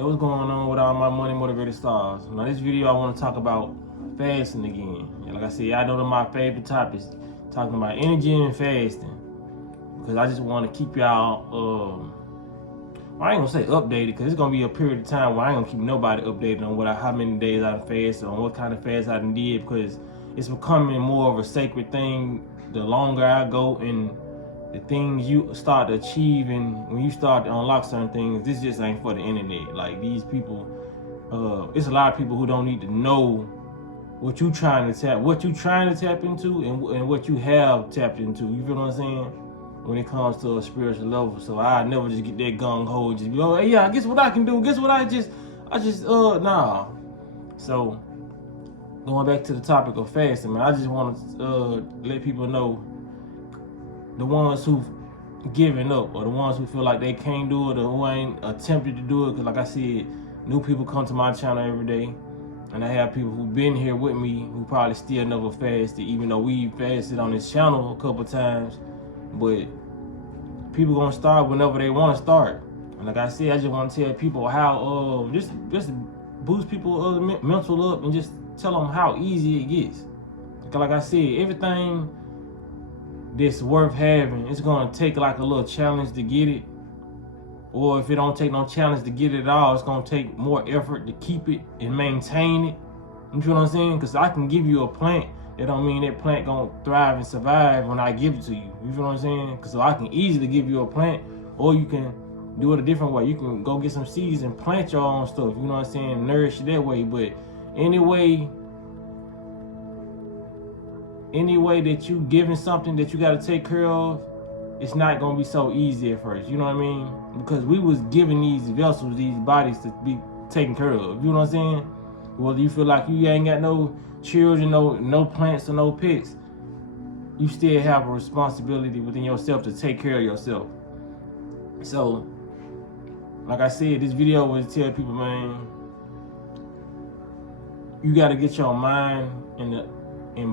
Okay, what's going on with all my money motivated stars? Now this video I want to talk about fasting again. And like I said, I know that my favorite topics, talking about energy and fasting. Because I just want to keep y'all, I ain't gonna say updated, because it's gonna be a period of time where I ain't gonna keep nobody updated on how many days I fast, on what kind of fast I done did, because it's becoming more of a sacred thing the longer I go, and the things you start to achieve, and when you start to unlock certain things, this just ain't for the internet. Like these people, it's a lot of people who don't need to know what you trying to tap into, and what you have tapped into. You feel what I'm saying? When it comes to a spiritual level. So I never just get that gung ho, just be, oh hey, yeah, guess what I can do? Guess what I just nah. So going back to the topic of fasting, man, I just want to let people know, the ones who've given up, or the ones who feel like they can't do it, or who ain't attempted to do it, because like I said, new people come to my channel every day, and I have people who've been here with me who probably still never fasted, even though we fasted on this channel a couple times. But people gonna start whenever they want to start, and like I said, I just want to tell people how just boost people mental up, and just tell them how easy it gets. Like I said, everything that's worth having, it's gonna take like a little challenge to get it, or if it don't take no challenge to get it at all, it's gonna take more effort to keep it and maintain it. You feel what I'm saying? Because I can give you a plant, that don't mean that plant gonna thrive and survive when I give it to you. You feel what I'm saying? Because I can easily give you a plant, or you can do it a different way. You can go get some seeds and plant your own stuff. You know what I'm saying? Nourish it that way. But any way that you giving something that you got to take care of, it's not gonna be so easy at first. You know what I mean? Because we was given these vessels, these bodies, to be taken care of. You know what I'm saying? Whether you feel like you ain't got no children, no plants, or no pets, you still have a responsibility within yourself to take care of yourself. So, like I said, this video was to tell people, man, you got to get your mind and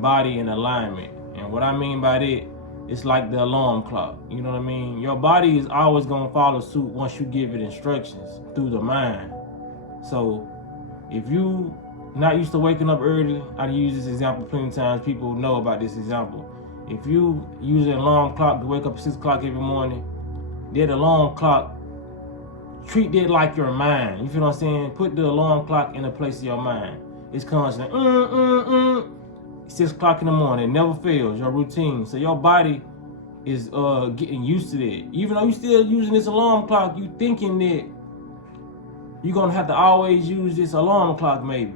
body in alignment. And what I mean by that, it's like the alarm clock. You know what I mean? Your body is always gonna follow suit once you give it instructions through the mind. So if you not used to waking up early, I use this example plenty of times. People know about this example. If you use an alarm clock to wake up at 6 o'clock every morning, that alarm clock, treat that like your mind. You feel what I'm saying? Put the alarm clock in the place of your mind. It's constant. 6 o'clock in the morning, it never fails, your routine. So your body is getting used to that. Even though you still using this alarm clock, you thinking that you're gonna have to always use this alarm clock maybe,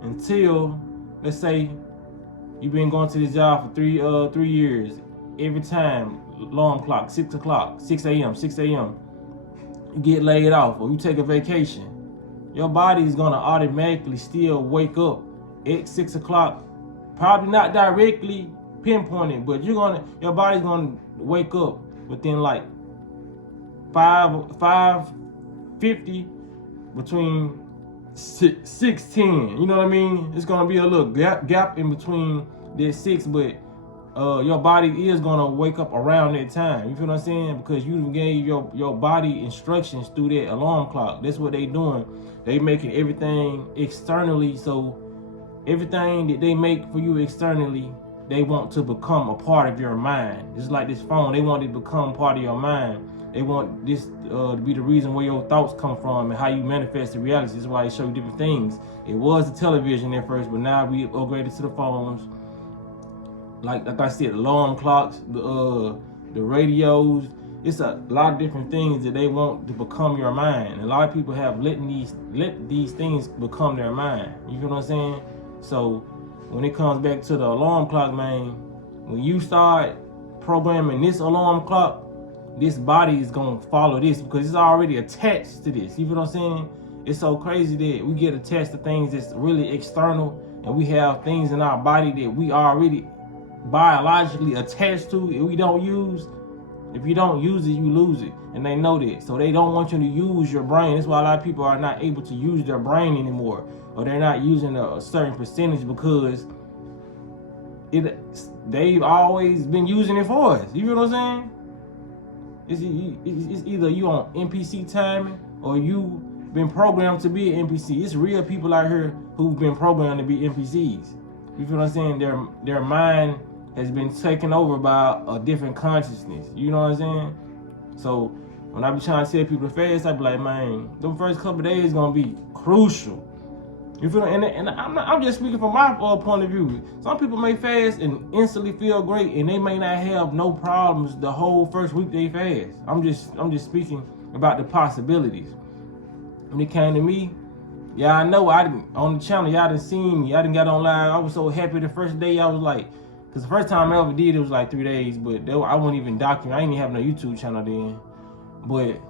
until, let's say, you've been going to this job for 3 years. Every time, alarm clock, 6 o'clock, 6 a.m., you get laid off, or you take a vacation, your body is gonna automatically still wake up at 6 o'clock. Probably not directly pinpointed, but your body's gonna wake up within like 5:50, between 6:10. You know what I mean? It's gonna be a little gap in between that 6, but your body is gonna wake up around that time. You feel what I'm saying? Because you gave your body instructions through that alarm clock. That's what they doing. They making everything externally, so everything that they make for you externally, they want to become a part of your mind. Just like this phone, they want it to become part of your mind. They want this to be the reason where your thoughts come from and how you manifest the reality. This is why they show you different things. It was the television at first, but now we upgraded to the phones. Like I said, alarm clocks, the radios. It's a lot of different things that they want to become your mind. And a lot of people have let these things become their mind. You feel what I'm saying? So when it comes back to the alarm clock, man, when you start programming this alarm clock, this body is gonna follow this, because it's already attached to this. You feel what I'm saying? It's so crazy that we get attached to things that's really external, and we have things in our body that we already biologically attached to, and we don't use. If you don't use it, you lose it, and they know that. So they don't want you to use your brain. That's why a lot of people are not able to use their brain anymore, or they're not using a certain percentage, because they've always been using it for us. You feel what I'm saying? It's either you on NPC timing, or you been programmed to be an NPC. It's real people out here who've been programmed to be NPCs. You feel what I'm saying? Their mind has been taken over by a different consciousness. You know what I'm saying? So when I be trying to tell people to fast, I be like, man, them first couple of days gonna be crucial. You feel? And I'm just speaking from my point of view. Some people may fast and instantly feel great, and they may not have no problems the whole first week they fast. I'm just speaking about the possibilities. When it came to me, yeah, I know I didn't on the channel. Y'all didn't see me. I didn't get online. I was so happy the first day. I was like, cause the first time I ever did it was like 3 days, but I wasn't even documenting. I didn't even have no YouTube channel then. But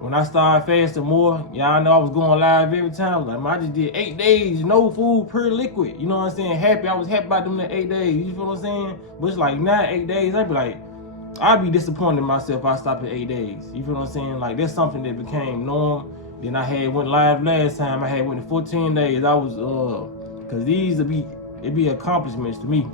when I started fasting more, y'all know I was going live every time. I was like, man, I just did 8 days, no food, pure liquid. You know what I'm saying? Happy. I was happy about them that 8 days. You feel what I'm saying? But it's like now 8 days, I'd be like, I'd be disappointed in myself if I stopped at 8 days. You feel what I'm saying? Like that's something that became norm. Then I had went live last time. I had went to 14 days. I was cause these it'd be accomplishments to me.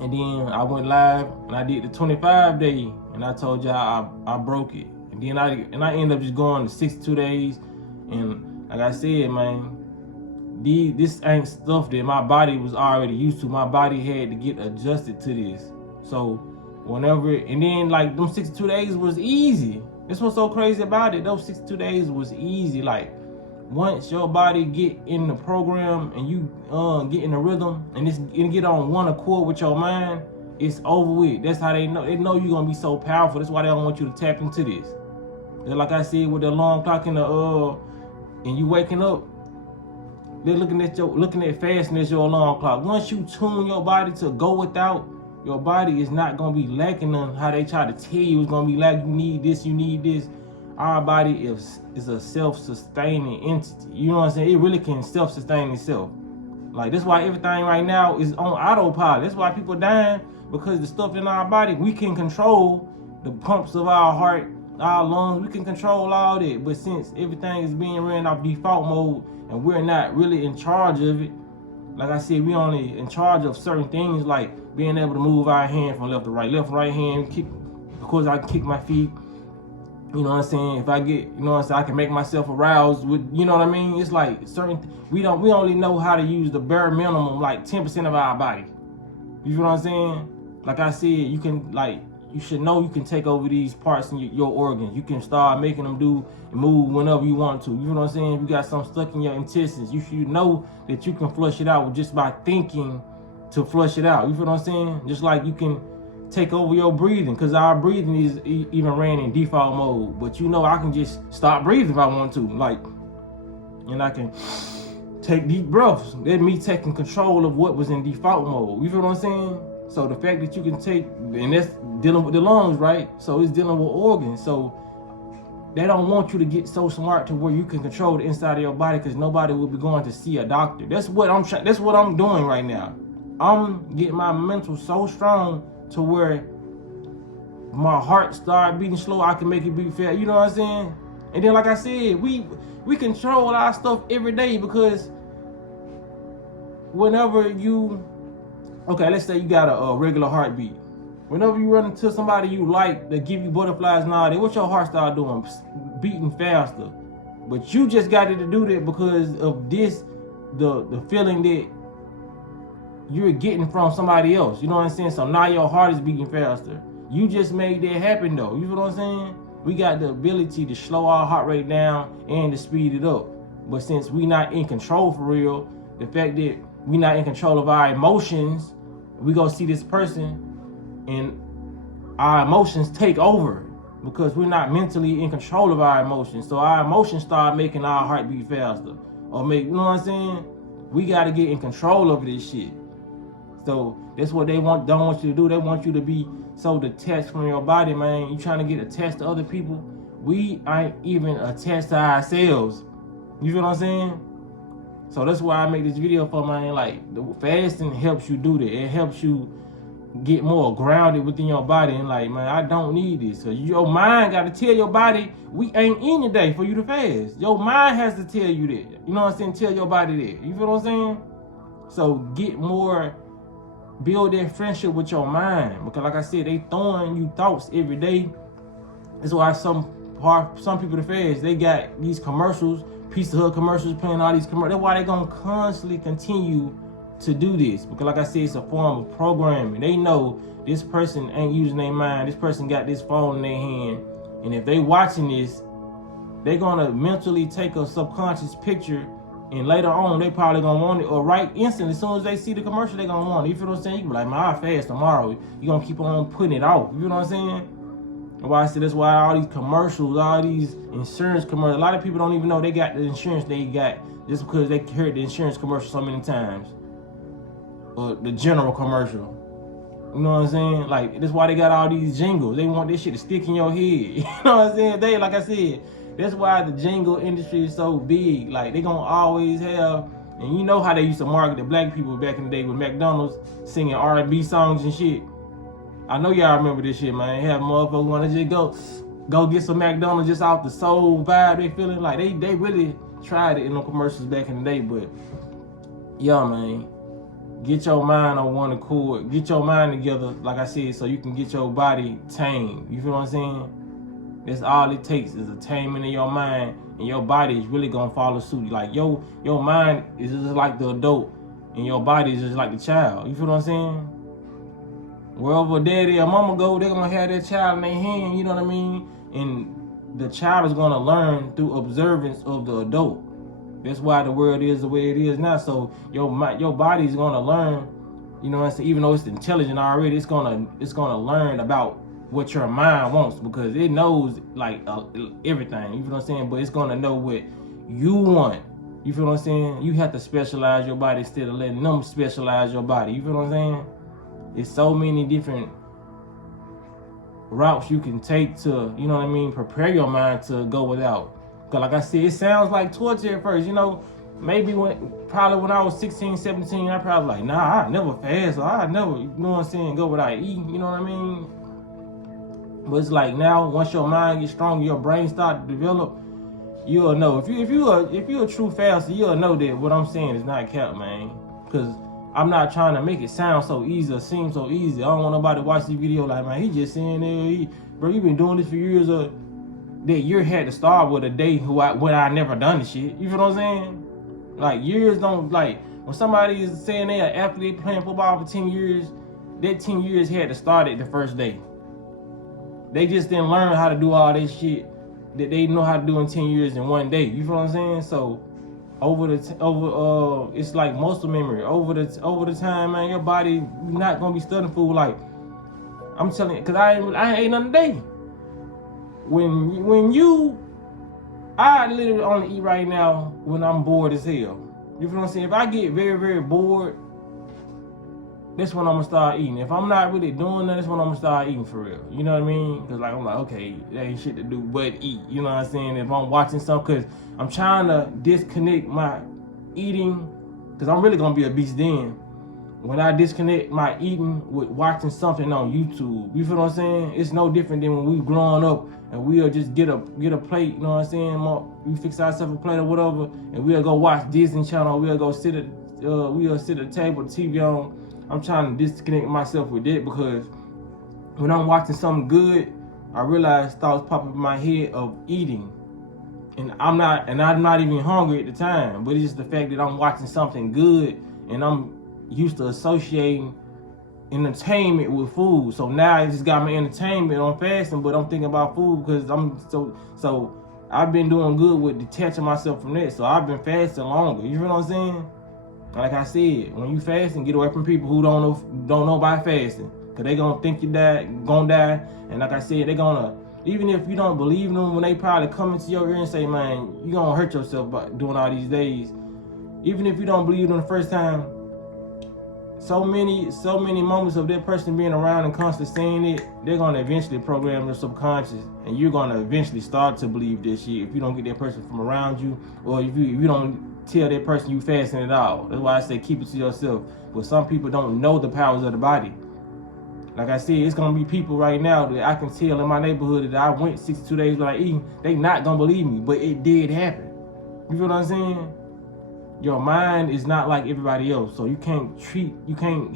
And then I went live and I did the 25 day, and I told y'all I broke it. And then I ended up just going to 62 days. And like I said, man, this ain't stuff that my body was already used to. My body had to get adjusted to this. So whenever, and then like them 62 days was easy. This what's so crazy about it. Those 62 days was easy. Like once your body get in the program and you get in the rhythm and get on one accord with your mind, it's over with. That's how they know. They know you're gonna be so powerful. That's why they don't want you to tap into this. They're like I said with the alarm clock in the and you waking up, they're looking at fasting as your alarm clock. Once you tune your body to go without, your body is not gonna be lacking on how they try to tell you it's gonna be like you need this, you need this. Our body is a self-sustaining entity. You know what I'm saying? It really can self-sustain itself. Like that's why everything right now is on autopilot. That's why people dying, because the stuff in our body, we can control the pumps of our heart, our lungs, we can control all that. But since everything is being ran off default mode and we're not really in charge of it, like I said, we only in charge of certain things like being able to move our hand from left to right hand, kick, because I can kick my feet. You know what I'm saying? If I get, you know what I'm saying, I can make myself aroused with, you know what I mean? It's like certain, we only know how to use the bare minimum, like 10% of our body. You feel what I'm saying? Like I said, you can, like, you should know you can take over these parts in your organs. You can start making them do and move whenever you want to. You know what I'm saying? If you got something stuck in your intestines, you should know that you can flush it out just by thinking to flush it out. You feel what I'm saying? Just like you can take over your breathing, because our breathing is even ran in default mode. But you know, I can just stop breathing if I want to, like, and I can take deep breaths. That's me taking control of what was in default mode. You feel what I'm saying? So the fact that you can take, and that's dealing with the lungs, right? So it's dealing with organs. So they don't want you to get so smart to where you can control the inside of your body, because nobody will be going to see a doctor. That's what I'm doing right now. I'm getting my mental so strong to where my heart start beating slow. I can make it beat fast. You know what I'm saying? And then, like I said, we control our stuff every day, because whenever you, okay, let's say you got a regular heartbeat. Whenever you run into somebody you like that give you butterflies and all that, what your heart start doing? Beating faster. But you just got it to do that because of this, the feeling that you're getting from somebody else. You know what I'm saying? So now your heart is beating faster. You just made that happen though. You feel what I'm saying? We got the ability to slow our heart rate down and to speed it up. But since we not in control for real, the fact that we not in control of our emotions, we go see this person and our emotions take over, because we're not mentally in control of our emotions. So our emotions start making our heart beat faster. Or you know what I'm saying? We got to get in control of this shit. So that's what they don't want you to do. They want you to be so detached from your body, man. You trying to get attached to other people. We ain't even attached to ourselves. You feel what I'm saying? So that's why I make this video for, man. Like, the fasting helps you do that. It helps you get more grounded within your body, and like, man, I don't need this. So your mind got to tell your body, we ain't in today for you to fast. Your mind has to tell you that. You know what I'm saying? Tell your body that. You feel what I'm saying? So get more, build that friendship with your mind, because like I said, they throwing you thoughts every day. That's why some hard for some people to fast. They got these commercials, Pizza Hut commercials playing all these commercials. That's why they're gonna constantly continue to do this, because like I said, it's a form of programming. They know this person ain't using their mind. This person got this phone in their hand, and if they watching this, they're gonna mentally take a subconscious picture, and later on they probably gonna want it, or right instantly, as soon as they see the commercial, they gonna want it. You feel what I'm saying? You can be like, man, I'll fast tomorrow. You gonna keep on putting it off. You know what I'm saying? Why I said that's why all these commercials, all these insurance commercials, a lot of people don't even know they got the insurance they got just because they heard the insurance commercial so many times. Or the general commercial. You know what I'm saying? Like, that's why they got all these jingles. They want this shit to stick in your head. You know what I'm saying? They, like I said, that's why the jingle industry is so big. Like, they gonna always have, and you know how they used to market the black people back in the day with McDonald's singing R&B songs and shit. I know y'all remember this shit, man. Have motherfuckers wanna just go get some McDonald's just off the soul vibe they feeling. Like, they really tried it in the commercials back in the day, but yeah, man. Get your mind on one accord. Get your mind together, like I said, so you can get your body tamed. You feel what I'm saying? That's all it takes is a taming in your mind, and your body is really gonna follow suit. Like your mind is just like the adult, and your body is just like the child. You feel what I'm saying? Wherever daddy or mama go, they're gonna have that child in their hand. You know what I mean? And the child is gonna learn through observance of the adult. That's why the world is the way it is now. So your body is gonna learn, you know what I'm saying? Even though it's intelligent already, it's gonna learn about what your mind wants, because it knows like everything. You feel what I'm saying? But it's gonna know what you want. You feel what I'm saying? You have to specialize your body instead of letting them specialize your body. You feel what I'm saying? It's so many different routes you can take to, you know what I mean, prepare your mind to go without. Cause like I said, it sounds like torture at first, you know. Maybe probably when I was 16, 17, I probably like, nah, I never fast, or I never, you know what I'm saying, go without eating, you know what I mean? But it's like now, once your mind gets stronger, your brain start to develop, you'll know. If you're a true faster, you'll know that what I'm saying is not cap, man. Cause I'm not trying to make it sound so easy or seem so easy. I don't want nobody to watch this video like, man, he just saying that, bro, you been doing this for years, that year had to start with a day when I never done this shit. You feel what I'm saying? Like, years don't, like, when somebody is saying they an athlete playing football for 10 years, that 10 years had to start at the first day. They just didn't learn how to do all that shit that they know how to do in 10 years in one day. You feel what I'm saying? So it's like muscle memory. Over the time, man, your body not gonna be studying food. Like, I'm telling you, cause I ain't ate nothing today. I literally only eat right now when I'm bored as hell. You feel what I'm saying? If I get very, very bored, that's when I'm gonna start eating. If I'm not really doing that, that's when I'm gonna start eating for real. You know what I mean? Cause like, I'm like, okay, there ain't shit to do but eat. You know what I'm saying? If I'm watching something, cause I'm trying to disconnect my eating, cause I'm really gonna be a beast then. When I disconnect my eating with watching something on YouTube, you feel what I'm saying? It's no different than when we growing up and we'll just get a plate, you know what I'm saying? We fix ourselves a plate or whatever, and we'll go watch Disney Channel. We'll sit at the table, the TV on. I'm trying to disconnect myself with that, because when I'm watching something good, I realize thoughts pop up in my head of eating, and I'm not even hungry at the time. But it's just the fact that I'm watching something good, and I'm used to associating entertainment with food. So now I just got my entertainment on fasting, but I'm thinking about food because I'm so I've been doing good with detaching myself from that. So I've been fasting longer. You feel what I'm saying? Like I said, when you fasting, get away from people who don't know about fasting, cause they gonna think you gonna die. And like I said, they gonna, even if you don't believe them, when they probably come into your ear and say, man, you gonna hurt yourself by doing all these days. Even if you don't believe them the first time, so many moments of that person being around and constantly saying it, they're gonna eventually program your subconscious, and you're gonna eventually start to believe this shit if you don't get that person from around you, or if you don't tell that person you fasting at all. That's why I say keep it to yourself. But some people don't know the powers of the body. Like I said, it's gonna be people right now that I can tell in my neighborhood that I went 62 days without eating. They not gonna believe me, but it did happen. You feel what I'm saying? Your mind is not like everybody else, so you can't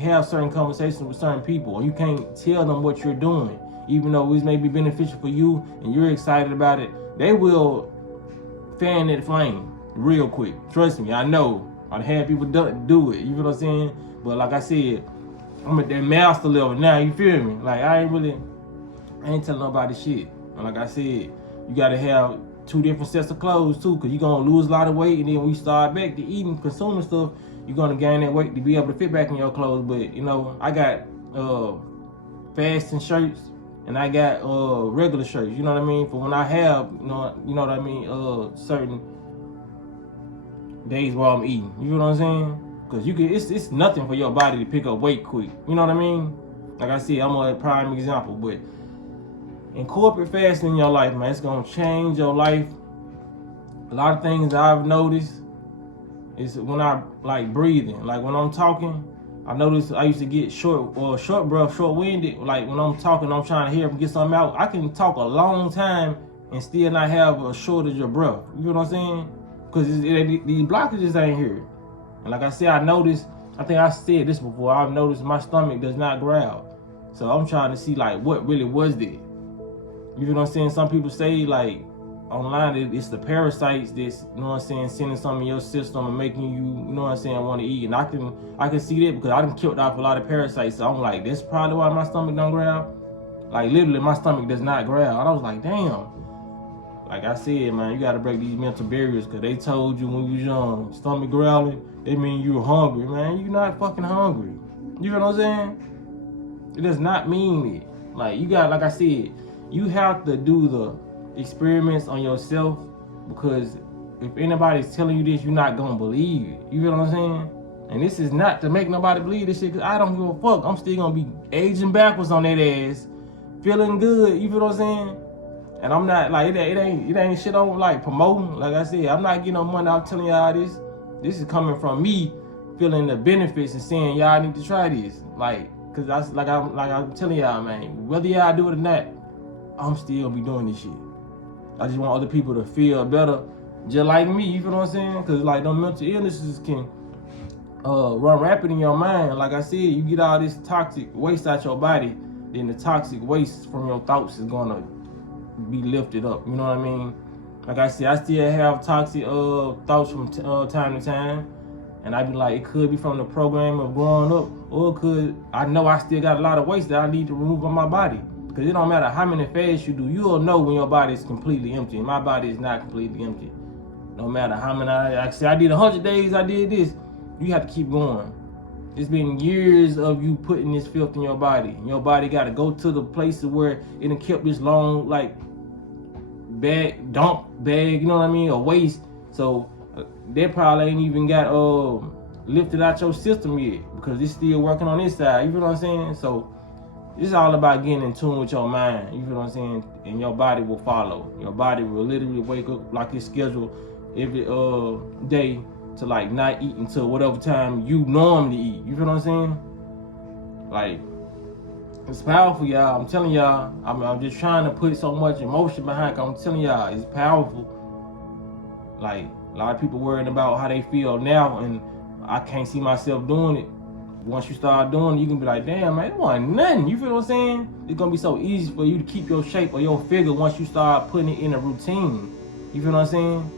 have certain conversations with certain people, or you can't tell them what you're doing. even though it may be beneficial for you and you're excited about it, they will fan that flame real quick. Trust me, I know. I've had people do it, you know what I'm saying? But like I said, I'm at that master level now, you feel me? Like I ain't telling nobody shit. And like I said, you gotta have 2 different sets of clothes too, cause you're gonna lose a lot of weight, and then when you start back to eating, consuming stuff, you're gonna gain that weight to be able to fit back in your clothes. But you know, I got fasting shirts and I got regular shirts, you know what I mean? For when I have, you know what I mean, certain days while I'm eating, you know what I'm saying? Cause you can, it's nothing for your body to pick up weight quick, you know what I mean? Like I said, I'm a prime example, but incorporate fasting in your life, man. It's gonna change your life. A lot of things I've noticed is when I like breathing, like when I'm talking, I noticed I used to get short breath, short-winded. Like when I'm talking, I'm trying to hear him get something out. I can talk a long time and still not have a shortage of breath. You know what I'm saying? Because these blockages ain't here. And like I said, I think I said this before, I've noticed my stomach does not growl. So I'm trying to see like what really was that. You know what I'm saying? Some people say like online it's the parasites that's, you know what I'm saying, sending something in your system and making you, you know what I'm saying, want to eat. And I can see that because I done killed off a lot of parasites. So I'm like, that's probably why my stomach don't growl. Like literally my stomach does not growl. And I was like, damn. Like I said, man, you gotta break these mental barriers, because they told you when you was young, stomach growling, they mean you were hungry. Man, you not fucking hungry. You know what I'm saying? It does not mean it. Like you got, like I said, you have to do the experiments on yourself, because if anybody's telling you this, you're not gonna believe it. You know what I'm saying? And this is not to make nobody believe this shit, because I don't give a fuck. I'm still gonna be aging backwards on that ass, feeling good. You feel what I'm saying? And I'm not like it ain't shit on like promoting. Like I said, I'm not getting no money. I'm telling y'all this. This is coming from me feeling the benefits and saying y'all need to try this. Like, cause I'm telling y'all, man, whether y'all do it or not, I'm still be doing this shit. I just want other people to feel better, just like me. You feel what I'm saying? Cause like them mental illnesses can run rapid in your mind. Like I said, you get all this toxic waste out your body, then the toxic waste from your thoughts is gonna be lifted up. You know what I mean? Like I said, I still have toxic thoughts from time to time, and I be like, it could be from the program of growing up, or it could, I know I still got a lot of waste that I need to remove on my body. Because it don't matter how many fasts you do, you'll know when your body is completely empty. And my body is not completely empty. No matter how many, I say I did 100 days, I did this. You have to keep going. It's been years of you putting this filth in your body. And your body got to go to the places where it done kept this long, like, dump bag, you know what I mean, or waste. So they probably ain't even got lifted out your system yet, because it's still working on this side. You feel what I'm saying? So it's all about getting in tune with your mind. You feel what I'm saying? And your body will follow. Your body will literally wake up like it's scheduled every day to like not eat until whatever time you normally eat. You feel what I'm saying? Like, it's powerful, y'all. I'm telling y'all. I'm just trying to put so much emotion behind it. I'm telling y'all, it's powerful. Like, a lot of people worrying about how they feel now, and I can't see myself doing it. Once you start doing it, you can be like, damn, man, it wasn't nothing. You feel what I'm saying? It's gonna be so easy for you to keep your shape or your figure once you start putting it in a routine. You feel what I'm saying?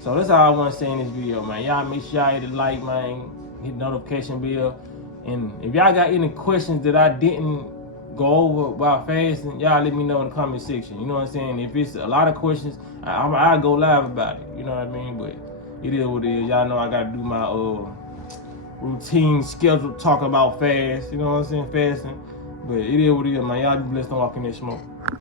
So that's all I want to say in this video, man. Y'all make sure y'all hit the like, man, hit the notification bell. And if y'all got any questions that I didn't go over about fasting, y'all let me know in the comment section. You know what I'm saying? If it's a lot of questions, I'll go live about it. You know what I mean? But it is what it is. Y'all know I got to do my routine scheduled talk about fast. You know what I'm saying? Fasting. But it is what it is, man. Y'all be blessed. Don't walk in that smoke.